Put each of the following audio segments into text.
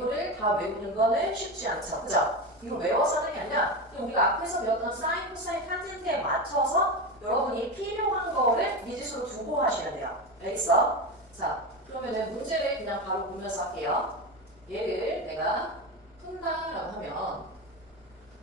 이거를 다 외우는 거는 쉽지 않죠. 그죠? 이걸 외워서 하는 게 아니라 우리가 앞에서 배웠던 사인, 코사인, 탄젠트에 맞춰서 여러분이 필요한 거를 미지수로 두고 하시면 돼요. 알겠어? 자, 그러면은 문제를 그냥 바로 보면서 할게요. 얘를 내가 푼다라고 하면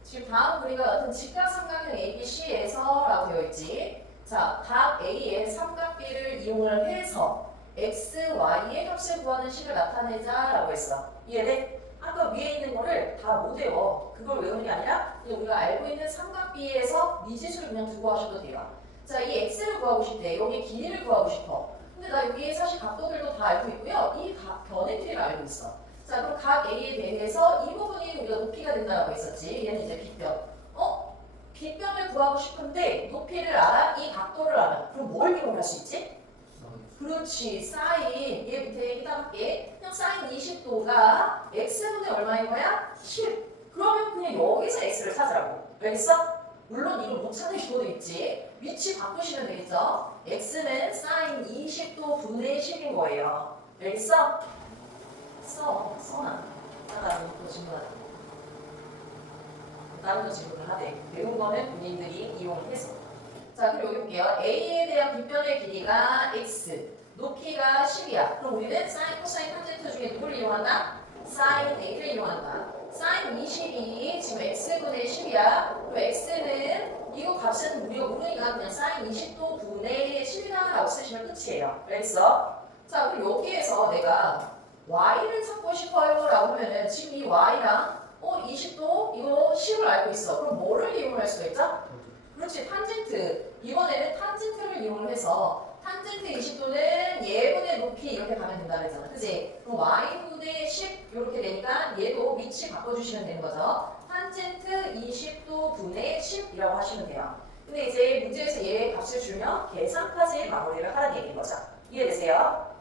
지금 다음 우리가 어떤 직각삼각형 ABC에서 라고 되어 있지. 자, 각 A의 삼각비를 이용을 해서 X, Y의 값을 구하는 식을 나타내자 라고 했어. 이해돼? 아까 위에 있는 거를 다 못 외워. 그걸 외우는 게 아니라 우리가 알고 있는 삼각비에서 미지수를 그냥 두고 하셔도 돼요. 자, 이 X를 구하고 싶대. 여기 길이를 구하고 싶어. 근데 나 여기에 사실 각도들도 다 알고 있고요. 이 변의 길이를 알고 있어. 자, 그럼 각 A에 대해서 이 부분이 우리가 높이가 된다고 했었지. 얘는 이제 빗변. 빗변을 구하고 싶은데 높이를 알아? 이 각도를 알아. 그럼 뭘 이용할 수 있지? 그렇지. 사인. 얘 밑에 해당할게. 그냥 사인 20도가 x분의 얼마인 거야? 10. 그러면 그냥 여기서 x를 찾으라고. 알겠어? 물론 이걸 못 찾는 경우도 있지. 위치 바꾸시면 되겠죠? x는 사인 20도 분의 10인 거예요. 알겠어? 써놔. 다른 거 질문하자. 다른 거 질문을 하되 배운 거는 본인들이 이용을 해서. 자, 그럼 여기 볼게요. A에 대한 빗변의 길이가 x, 높이가 10이야. 그럼 우리는 사인, 코사인, 탄젠트 중에 누구를 이용한다? 사인 A를 이용한다. 사인 20이 지금 x분의 10이야. 그럼 x는 이거 값은 우리가 모르니까 그냥 사인 20도 분의 10이라고 쓰시면 끝이에요. 알겠어? 자, 그럼 여기에서 내가 y를 찾고 싶어요 라고 하면은 지금 이 y랑 20도 이거 10을 알고 있어. 그럼 뭐를 이용할 수가 있죠? 그렇지, 탄젠트. 이번에는 탄젠트를 이용을 해서 탄젠트 20도는 얘분의 높이 이렇게 가면 된다 그랬잖아. 그치? 그럼 y분의 10 이렇게 되니까 얘도 위치 바꿔주시면 되는 거죠. 탄젠트 20도 분의 10이라고 하시면 돼요. 근데 이제 문제에서 얘 값을 주면 계산까지 마무리를 하라는 얘기인 거죠. 이해되세요?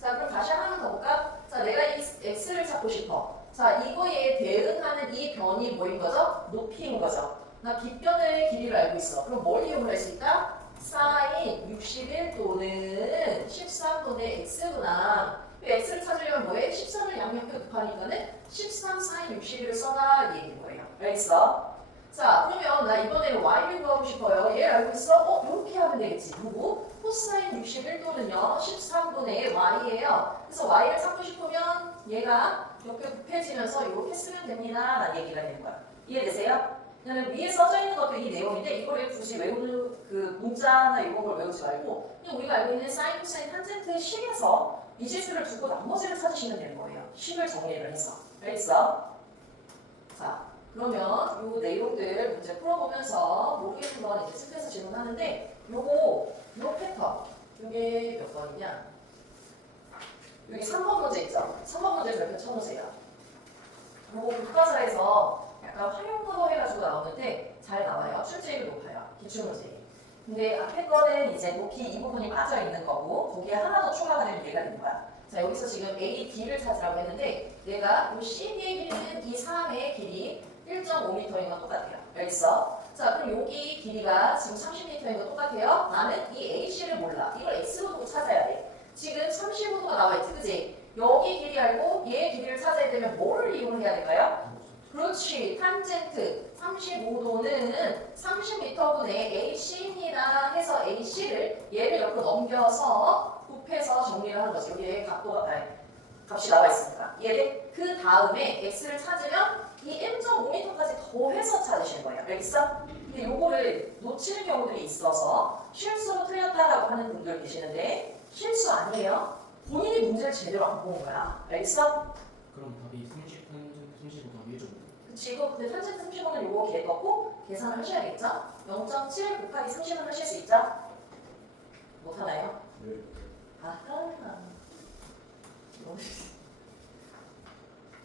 자, 그럼 다시 하나 더 볼까? 자, 내가 이 x를 찾고 싶어. 자, 이거에 대응하는 이 변이 뭐인 거죠? 높이인 거죠. 나 빗변의 길이를 알고 있어. 그럼 뭘 이용을 할 수 있다? 사인 61도는 13분의 x구나. x를 찾으려면 뭐해? 13을 양옆에 곱하니까는 13 사인 61을 써라 이 얘기인 거예요. 알겠어? 자, 그러면 나 이번에는 y를 구하고 싶어요. 얘를 알고 있어? 이렇게 하면 되겠지. 누구? 코사인 61도는요 13분의 y예요. 그래서 y를 찾고 싶으면 얘가 이렇게 곱해지면서 이렇게 쓰면 됩니다 라는 얘기가 되는 거야. 이해되세요? 그냥 위에 써져 있는 것도 이 내용인데 이거를 굳이 외우는 그 문자나 이런 걸 외우지 말고 그냥 우리가 알고 있는 사인, 코사인, 탄젠트 식에서 미지수를 두고 나머지를 찾으시면 되는 거예요. 식을 정리를 해서. 알겠어? 자, 그러면 이 내용들 문제 풀어보면서 모르겠는 건 이제 습해서 질문하는데 요 패턴 이게 몇 번이냐? 여기 3번 문제 있죠? 3번 문제 몇 편 쳐놓으세요. 요거 교과서에서 약간 활용문어 해가지고 나오는데 잘 나와요. 출제율이 높아요. 기출문제. 근데 앞에 거는 이제 높이 이 부분이 빠져 있는 거고 거기에 하나 더 추가가 되면 얘가 되는 거야. 자, 여기서 지금 A, D를 찾으라고 했는데 내가 이 CB의 길이는 이 3의 길이 1.5m인 건 똑같아요. 알겠어? 자, 그럼 여기 길이가 지금 30m인 건 똑같아요. 나는 이 AC를 몰라. 이걸 X로 두고 찾아야 돼. 지금 35도가 나와 있지, 그치? 여기 길이 알고 얘 길이를 찾아야 되면 뭐를 이용을 해야 될까요? 그렇지. 탄젠트 35도는 30m분의 AC입니다 해서 AC를 얘를 옆으로 넘겨서 곱해서 정리를 하는 거지. 여기에 각도가, 값이 나와 있으니까. 얘를 그 다음에 X를 찾으면 이 1.5m까지 더해서 찾으시는 거예요. 알겠어? 근데 요거를 놓치는 경우들이 있어서 실수로 틀렸다라고 하는 분들 계시는데 실수 아니에요. 본인이 문제를 제대로 안 본 거야. 알겠어? 그럼 답이 30, 35 더하기 1.5. 그치, 이거 근데 탄젠트 30원은 요거 넣고 계산을 하셔야겠죠? 0.7 곱하기 30은 하실 수 있죠? 못하나요? 네. 아하.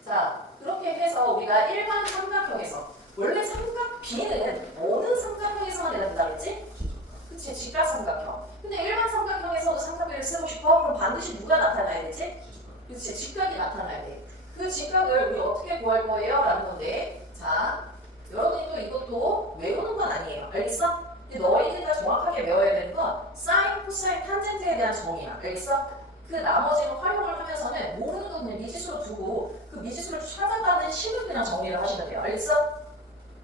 자, 그렇게 해서 우리가 일반 삼각형에서 원래 삼각비는 어느 삼각형에서만 내는다 그랬지? 그치, 직각삼각형. 근데 일반 삼각형에서도 삼각비를 쓰고 싶어? 그럼 반드시 누가 나타나야 되지? 그치, 직각이 나타나야 돼. 그 직각을 우리 어떻게 구할 거예요? 라는 건데, 자, 여러분이 또 이것도 외우는 건 아니에요. 알겠어? 근데 너희들이 정확하게 외워야 되는 건 사인, 코사인, 탄젠트에 대한 정의야. 알겠어? 그 나머지는 활용을 하면서는 모르는 건 그냥 미지수로 두고 그 그 미지수를 찾아가는 식을 그냥 정리를 하시면 돼요. 알겠어?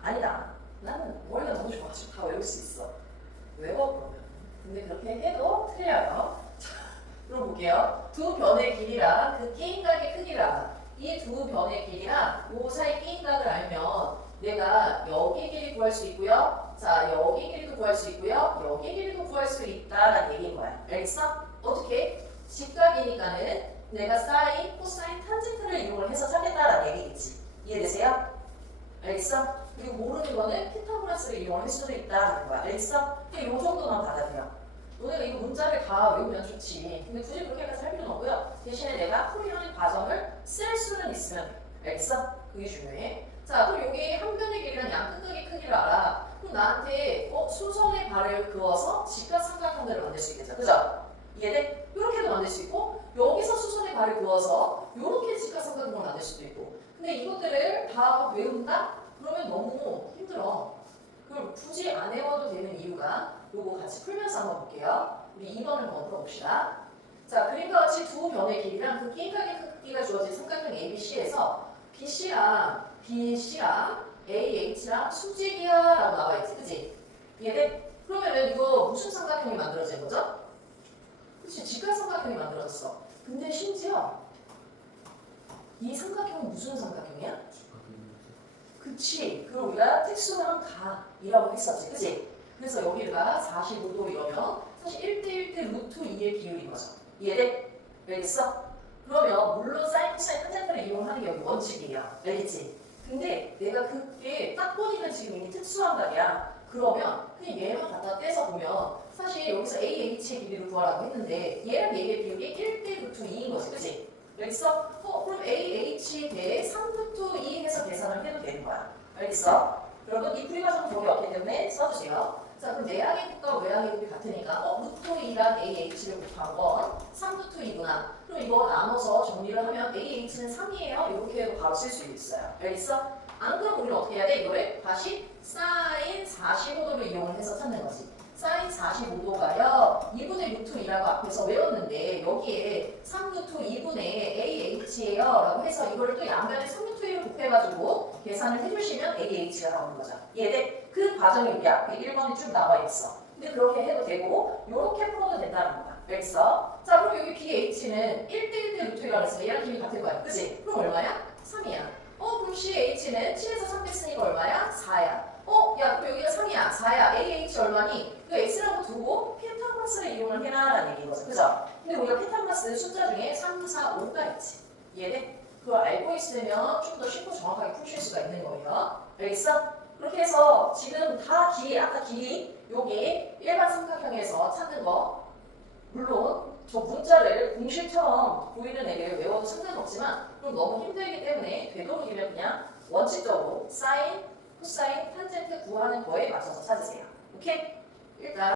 아니다. 나는 머리가 너무 좋아가지고 다 외울 수 있어. 외워 그러면. 근데 그렇게 해도 틀려요. 자, 그럼 볼게요. 두 변의 길이랑 그 게임각의 크기랑 이 두 변의 길이랑 요 사이 게임각을 알면 내가 여기 길이 구할 수 있고요. 자, 여기 길이도 구할 수 있고요. 여기 길이도 구할 수 있다라는 얘기인 거야. 알겠어? 어떻게? 직각이니까는 내가 사인, 코사인, 탄젠트를 이용을 해서 찾겠다라는 얘기겠지. 이해되세요? 알겠어? 그리고 모르는 거는 피타고라스를 이용할 수도 있다는 거야. 알겠어? 그냥 이 정도만 받아들여. 너네가 이거 문자를 다 외우면 좋지. 근데 굳이 그렇게까지 할 필요는 없고요. 대신에 내가 풀이하는 과정을 쓸 수는 있으면 돼. 알겠어? 그게 중요해. 자, 그럼 여기 한 변의 길이랑 양 끝각의 크기를 알아. 그럼 나한테 수선의 발을 그어서 직각삼각형들을 만들 수 있겠죠. 그죠? 이해돼? 이렇게도 만들 수 있고 여기서 수선의 발을 그어서 이렇게 직각삼각형을 만들 수도 있고. 근데 이것들을 다 외운다? 그러면 너무 힘들어. 그럼 굳이 안 외워도 되는 이유가 요거 같이 풀면서 한번 볼게요. 우리 2번을 한번 풀어봅시다. 자, 그림과 같이 두 변의 길이랑 그 게임각의 크기가 주어진 삼각형 ABC에서 BC랑 AH랑 수직이야 라고 나와있지, 그치? 이해돼? 그러면은 이거 무슨 삼각형이 만들어진 거죠? 그치, 직각삼각형이 만들어졌어. 근데 심지어 이 삼각형은 무슨 삼각형이야? 그치. 그럼 우리가 특수한 각이라고 했었지. 그치? 그래서 여기가 45도 이러면 사실 1대1대 루트 2의 비율인 거죠. 이해돼? 알겠어? 그러면 물론 사인, 코사인, 탄젠트를 이용하는 게 여기 원칙이야. 알겠지? 근데 내가 그게 딱 보니까 지금 이게 특수한 각이야. 그러면 그냥 얘만 갖다 떼서 보면 사실 여기서 AH의 길이를 구하라고 했는데 얘랑 얘의 비율이 1대 루트 2인 거지. 그치? 알겠어? 그럼 AH 대 3루트 2 해서 계산을 해도 되는 거야. 알겠어? 여러분 이 풀이 과정 보기 없기 때문에 써주세요. 자, 그럼 내항의 곱과 외항의 곱이 같으니까 루트 2랑 AH를 곱한 건 3루트 2구나. 그럼 이거 나눠서 정리를 하면 AH는 3이에요. 이렇게 해도 바로 쓸 수 있어요. 알겠어? 안 그럼 우리는 어떻게 해야 돼? 이거를 다시 사인 45도를 이용을 해서 찾는 거지. 사인 45도가요 2분의 루트 2라고 앞에서 외웠는데 여기에 3루트 2분의 AH예요 라고 해서 이거를 또 양변에 3루트 2를 곱해가지고 계산을 해주시면 AH가 나오는 거죠. 이해돼? 그 과정이 여기 앞에 1번에 쭉 나와 있어. 근데 그렇게 해도 되고 이렇게 풀어도 된다는 거야. 알겠어? 자, 그럼 여기 BH는 1대1대 루트 2라고 했으니까 얘랑 길이 같을 거야. 그치? 그럼 얼마야? 3이야. 그럼 CH는 7에서 3 뺐으니까 얼마야? 4야. 야, 그럼 여기가 3이야, 4야. AH 얼마니? 그 X라고 두고 피타고라스를 이용을 해라라는 얘기인 거죠. 그죠? 근데 우리가 피타고라스 숫자 중에 3, 4, 5가 있지. 이해돼? 그걸 알고 있으면 좀 더 쉽고 정확하게 푸실 수가 있는 거예요. 알겠어? 그렇게 해서 지금 다 길이, 아까 길이, 요게 일반 삼각형에서 찾는 거, 물론 저 문자를 공식처럼 보이는 애를 외워도 상관없지만 그럼 너무 힘들기 때문에 되도록이면 그냥 원칙적으로 사인, 코사인, 탄젠트 구하는 거에 맞춰서 찾으세요. 오케이? 일단